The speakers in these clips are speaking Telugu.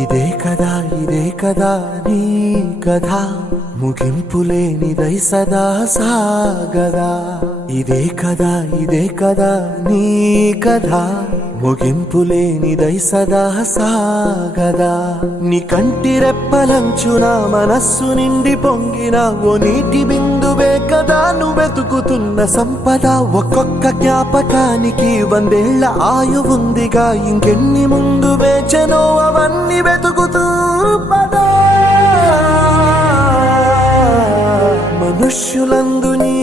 ఇదే కదా నీ కథ ముగింపులేనిదై సదా సాగదా. ఇదే కదా నీ కథ ముగింపులేనిదై సదా సాగదా. నీ కంటి రెప్పలంచున మనస్సు నిండి పొంగిన ఓ నీటి బిందువే కదా నువ్వెతుకుతున్న సంపద. ఒక్కొక్క జ్ఞాపకానికి 100 ఏళ్ల ఆయువుందిగా, ఇంకెన్ని ముందు వేచనో అవన్నీ వెతుకుతూ పదా. మనుష్యులందు నీ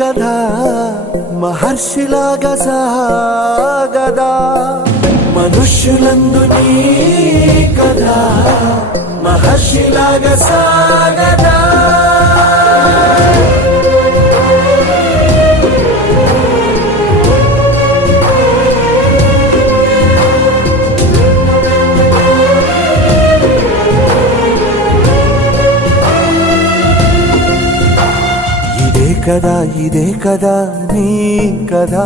కథ మహర్షిలాగా సాగదా. మనుష్యులందు నీ కథ మహర్షిలాగా సాగదా. ఇదే కదా నీ కథ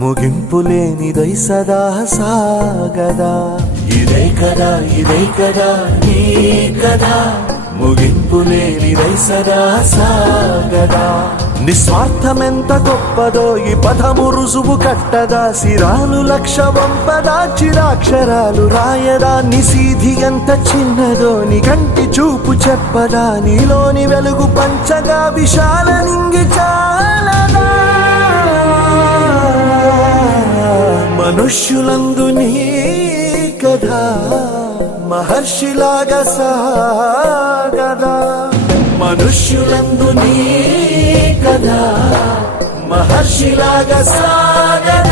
ముగింపులేనిదై సదా సాగదా. ఇదే కదా నీ కథ ముగింపులేనిదై సదా సాగదా. నిస్వార్థమెంత గొప్పదో ఈ పదము రుజువు కట్టదా. సిరాలు 1,00,000 వంపదా, చిరాక్షరాలు రాయదా. నిశీధి ఎంత చిన్నదో నీ కంటి చూపు చెప్పదా. నీలోని వెలుగు పంచగా విశాల నింగి చాలదా. మనుష్యులందు నీ కథ మహర్షిలాగా సాగదా. మనుష్యులందు నీ కథ మహర్షిలాగా సాగదా.